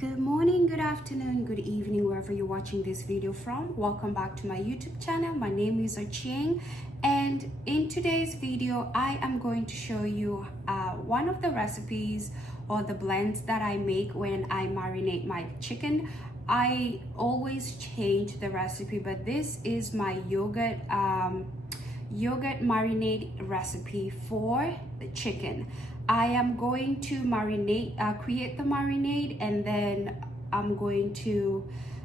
Good morning, good afternoon, good evening, wherever you're watching this video from. Welcome back to my YouTube channel. My name is Ching, and in today's video I am going to show you one of the recipes or the blends that I make when I marinate my chicken. I always change the recipe, but this is my yogurt marinade recipe for the chicken. I am going to create the marinade, and then I'm going to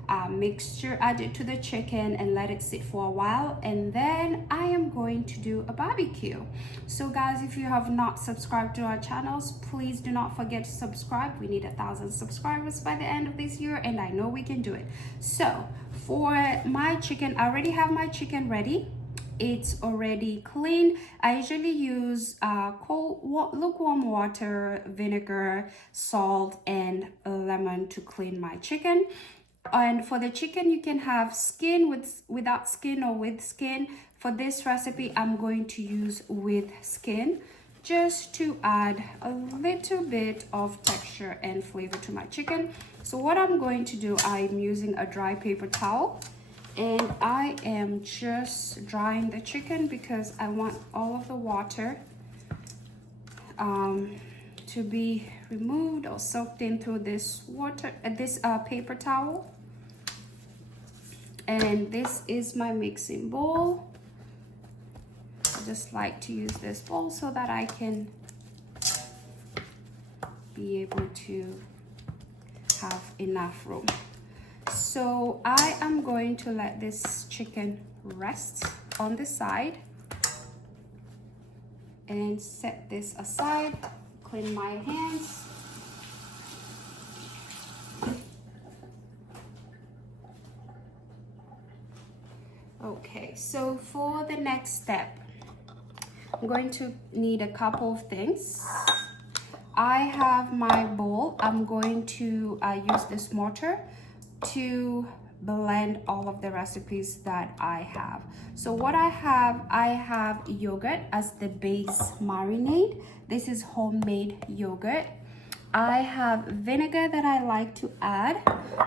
add it to the chicken and let it sit for a while, and then I am going to do a barbecue. So guys, if you have not subscribed to our channels, please do not forget to subscribe. We need 1,000 subscribers by the end of this year, and I know we can do it. So for my chicken, I already have my chicken ready. It's already clean. I usually use lukewarm water, vinegar, salt, and lemon to clean my chicken. And for the chicken, you can have skin without skin or with skin. For this recipe, I'm going to use with skin, just to add a little bit of texture and flavor to my chicken. So what I'm going to do, I'm using a dry paper towel, and I am just drying the chicken because I want all of the water to be removed or soaked in through this paper towel. And this is my mixing bowl. I just like to use this bowl so that I can be able to have enough room. So I am going to let this chicken rest on the side and set this aside. Clean my hands. Okay, so for the next step, I'm going to need a couple of things. I have my bowl. I'm going to use this mortar to blend all of the recipes that I have. So what I have yogurt as the base marinade. This is homemade yogurt. I have vinegar that I like to add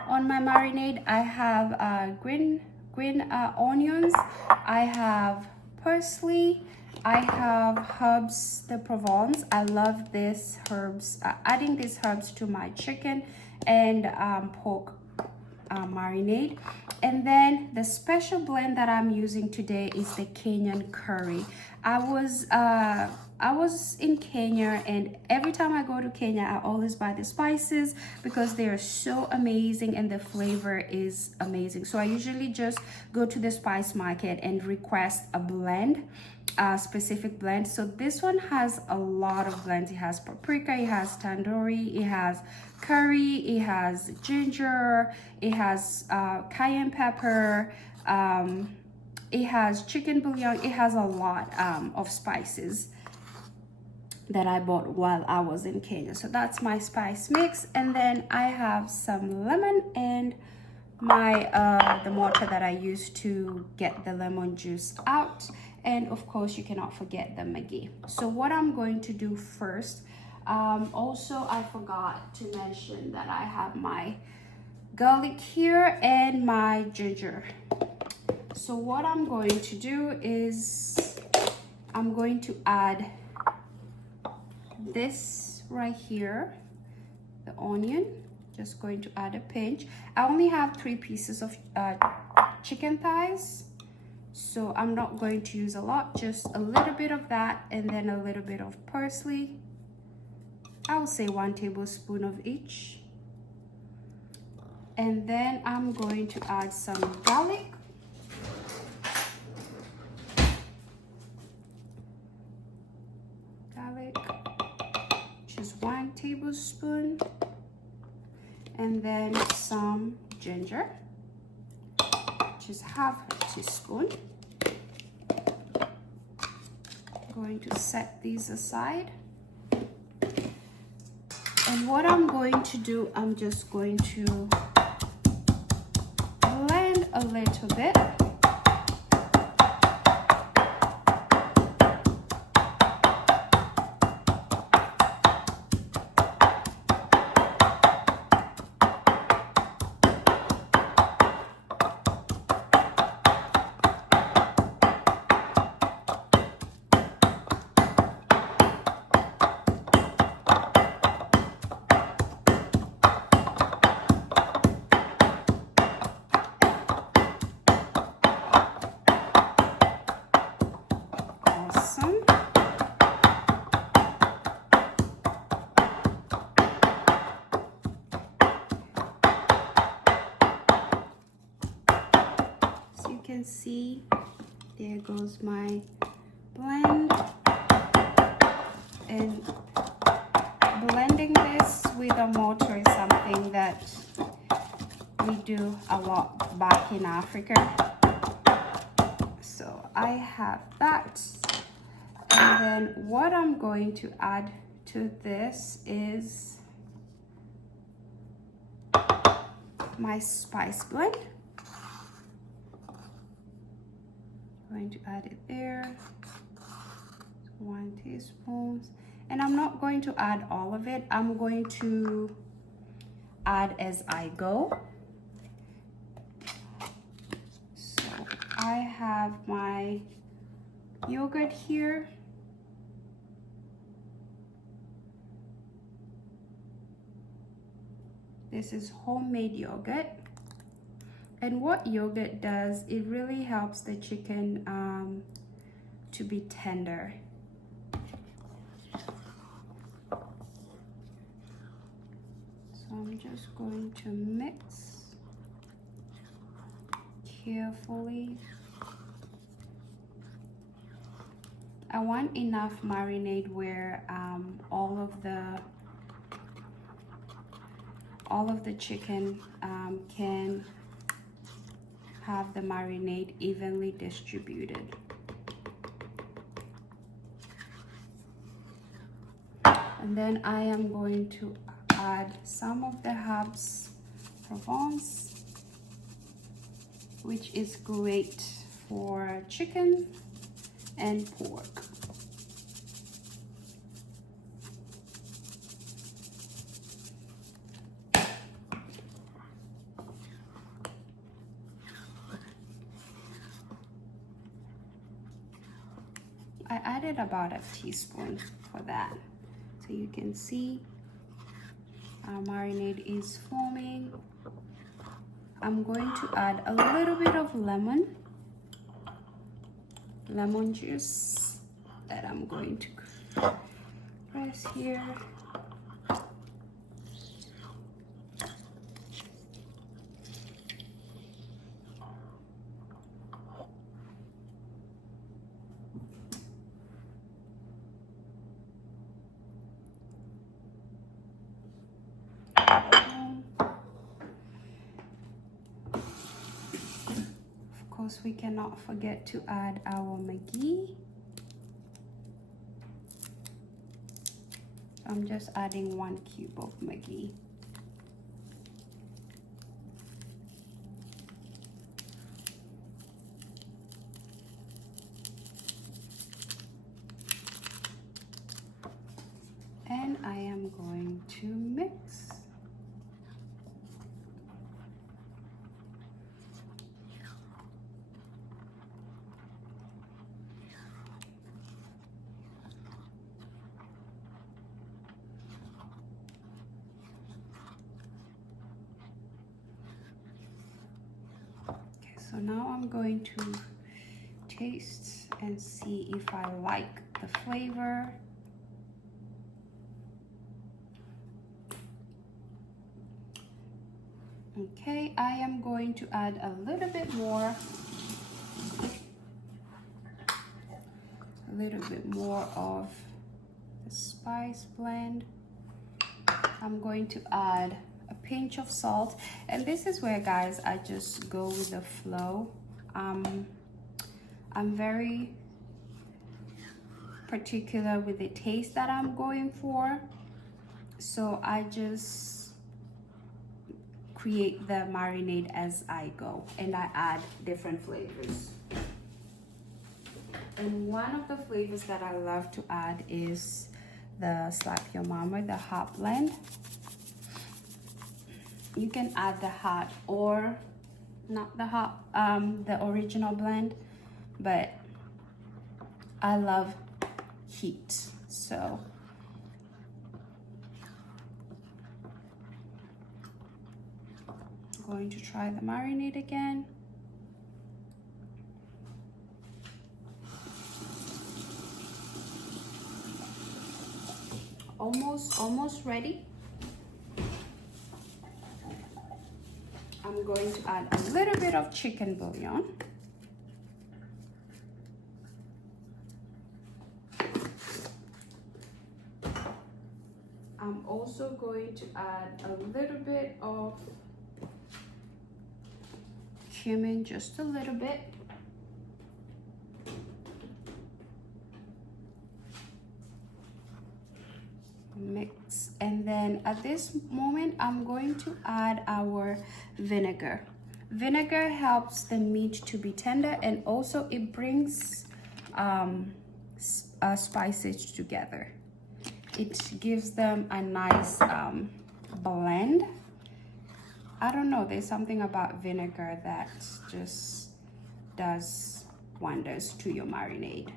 on my marinade. I have green onions. I have parsley. I have herbs de Provence. I love these herbs, adding these herbs to my chicken and pork marinade. And then the special blend that I'm using today is the Kenyan curry. I was in Kenya, and every time I go to Kenya, I always buy the spices because they are so amazing and the flavor is amazing. So I usually just go to the spice market and request a blend, a specific blend. So this one has a lot of blends. It has paprika, it has tandoori, it has curry, it has ginger, it has cayenne pepper, it has chicken bouillon. It has a lot of spices that I bought while I was in Kenya. So that's my spice mix. And then I have some lemon and my the mortar that I used to get the lemon juice out. And of course, you cannot forget the Maggi. So what I'm going to do first, also I forgot to mention that I have my garlic here and my ginger. So what I'm going to do is I'm going to add this right here, the onion. Just going to add a pinch. I only have 3 pieces of chicken thighs, so I'm not going to use a lot, just a little bit of that, and then a little bit of parsley. I would say 1 tablespoon of each. And then I'm going to add some garlic. Just 1 tablespoon. And then some ginger, just half a teaspoon. I'm going to set these aside. And what I'm going to do, I'm just going to blend a little bit. can see, there goes my blend. And blending this with a mortar is something that we do a lot back in Africa. So I have that. And then what I'm going to add to this is my spice blend. I'm going to add it there. 1 teaspoon. And I'm not going to add all of it. I'm going to add as I go. So I have my yogurt here. This is homemade yogurt. And what yogurt does, it really helps the chicken to be tender. So I'm just going to mix carefully. I want enough marinade where all of the chicken can have the marinade evenly distributed. And then I am going to add some of the herbs Provence, which is great for chicken and pork. I added about a teaspoon for that. So you can see our marinade is forming. I'm going to add a little bit of lemon juice that I'm going to press here. We cannot forget to add our Maggi. I'm just adding 1 cube of Maggi. And I am going to mix. So now I'm going to taste and see if I like the flavor. Okay, I am going to add a little bit more of the spice blend. I'm going to add a pinch of salt, and this is where, guys, I just go with the flow. I'm very particular with the taste that I'm going for, so I just create the marinade as I go, and I add different flavors. And one of the flavors that I love to add is the Slap Your Mama, the hot blend. You can add the hot or not the hot, the original blend, but I love heat. So I'm going to try the marinade again. Almost ready. I'm going to add a little bit of chicken bouillon. also going to add a little bit of cumin, just a little bit. Mix, and then at this moment I'm going to add our vinegar. Vinegar helps the meat to be tender, and also it brings spices together. It gives them a nice blend. I don't know, there's something about vinegar that just does wonders to your marinade.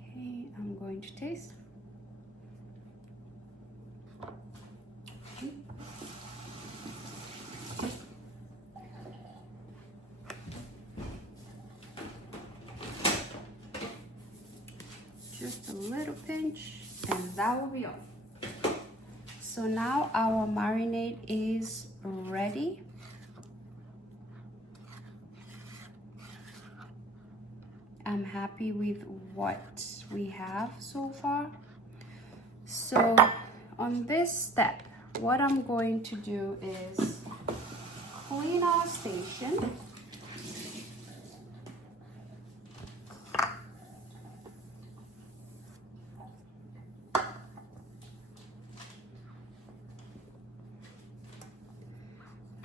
Okay, I'm going to taste. Just a little pinch, and that will be all. So now our marinade is ready. I'm happy with what we have so far. So on this step, what I'm going to do is clean our station.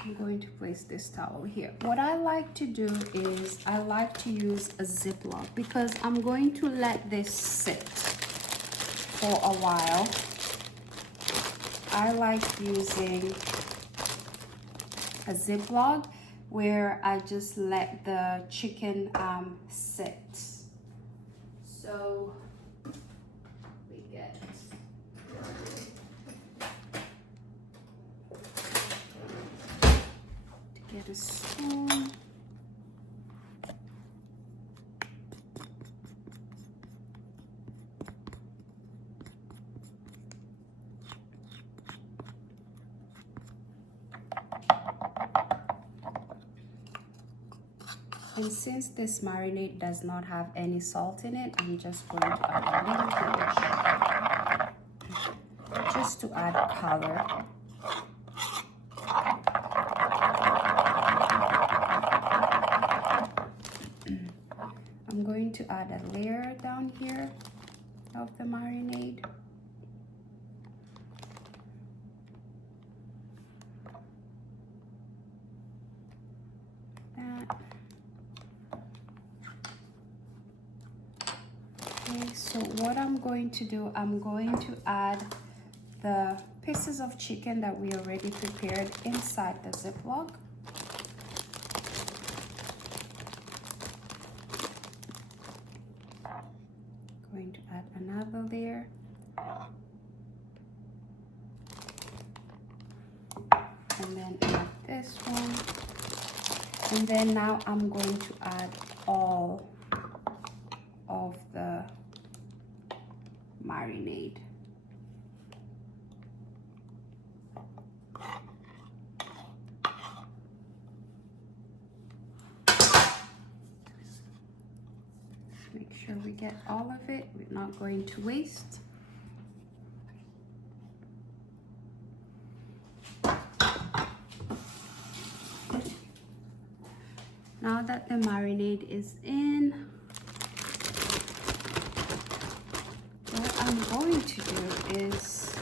I'm going to place this towel here. What I like to do is I like to use a Ziploc because I'm going to let this sit for a while. I like using a Ziploc where I just let the chicken sit. So we get a spoon. And since this marinade does not have any salt in it, I'm just going to add a little bit just to add color. I'm going to add a layer down here of the marinade. That. Okay, so what I'm going to do, I'm going to add the pieces of chicken that we already prepared inside the Ziploc. Going to add another layer. And then add this one. And then now I'm going to add all of the marinade. Make sure we get all of it. We're not going to waste. Now that the marinade is in, what I'm going to do is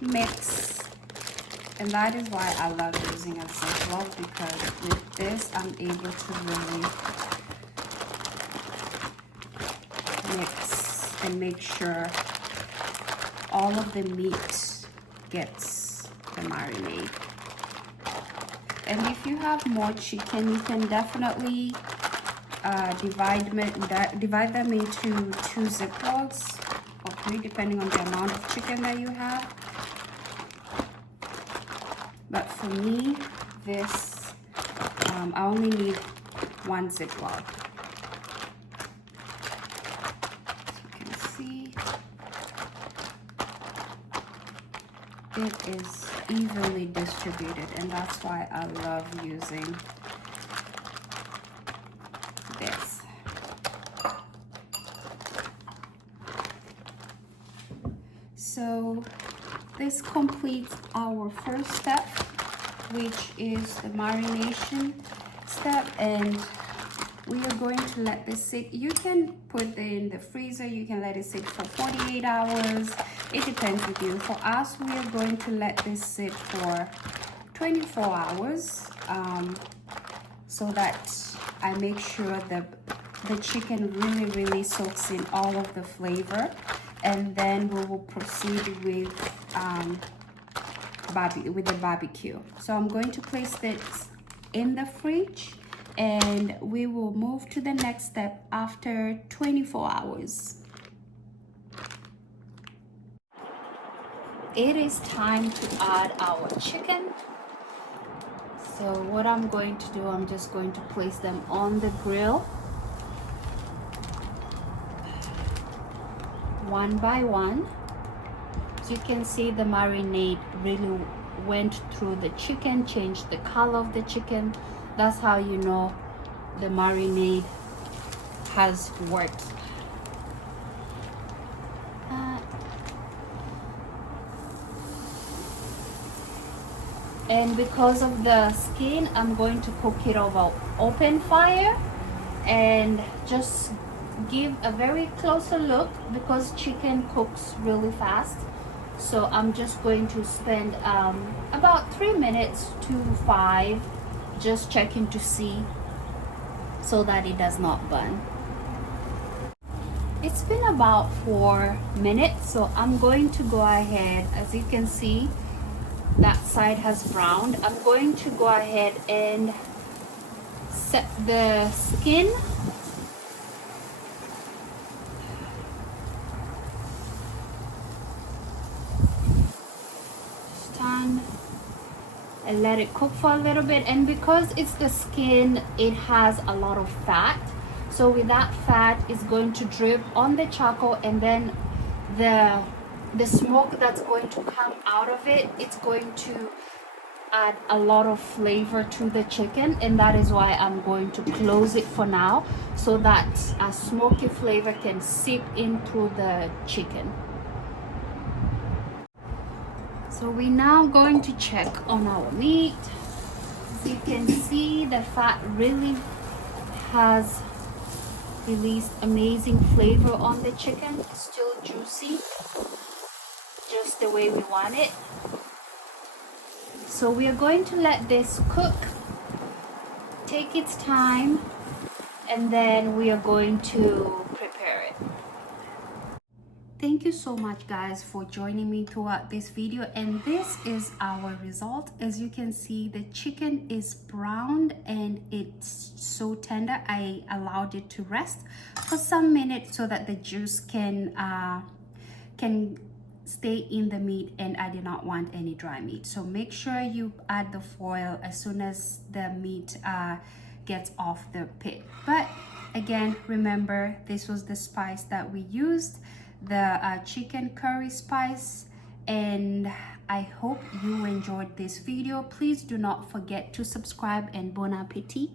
mix. And that is why I love using a Ziploc, because with this I'm able to really mix and make sure all of the meat gets the marinade. And if you have more chicken, you can definitely divide them into 2 Ziplocs or 3, depending on the amount of chicken that you have. But for me, this, I only need 1 Ziploc. As you can see, it is evenly distributed, and that's why I love using so this completes our first step, which is the marination step, and we are going to let this sit. You can put it in the freezer, you can let it sit for 48 hours. It depends with you. For us, we are going to let this sit for 24 hours so that I make sure the chicken really soaks in all of the flavor, and then we will proceed with the barbecue. So I'm going to place this in the fridge, and we will move to the next step after 24 hours. It is time to add our chicken. So what I'm going to do, I'm just going to place them on the grill one by one. As you can see, the marinade really went through the chicken, changed the color of the chicken. That's how you know the marinade has worked. And because of the skin, I'm going to cook it over open fire and just give a very closer look, because chicken cooks really fast. So I'm just going to spend about 3 minutes to 5 just checking to see so that it does not burn. It's been about 4 minutes, so I'm going to go ahead. As you can see, that side has browned. I'm going to go ahead and set the skin. Stand and let it cook for a little bit. And because it's the skin, it has a lot of fat, so with that fat is going to drip on the charcoal, and then the smoke that's going to come out of it, it's going to add a lot of flavor to the chicken, and that is why I'm going to close it for now, so that a smoky flavor can seep in through the chicken. So we're now going to check on our meat. As you can see, the fat really has released amazing flavor on the chicken. It's still juicy, just the way we want it. So we are going to let this cook, take its time, and then we are going to prepare it. Thank you so much, guys, for joining me throughout this video, and this is our result. As you can see, the chicken is browned and it's so tender. I allowed it to rest for some minutes so that the juice can stay in the meat, and I did not want any dry meat. So make sure you add the foil as soon as the meat gets off the pit. But again, remember, this was the spice that we used, the chicken curry spice, and I hope you enjoyed this video. Please do not forget to subscribe, and bon appetit.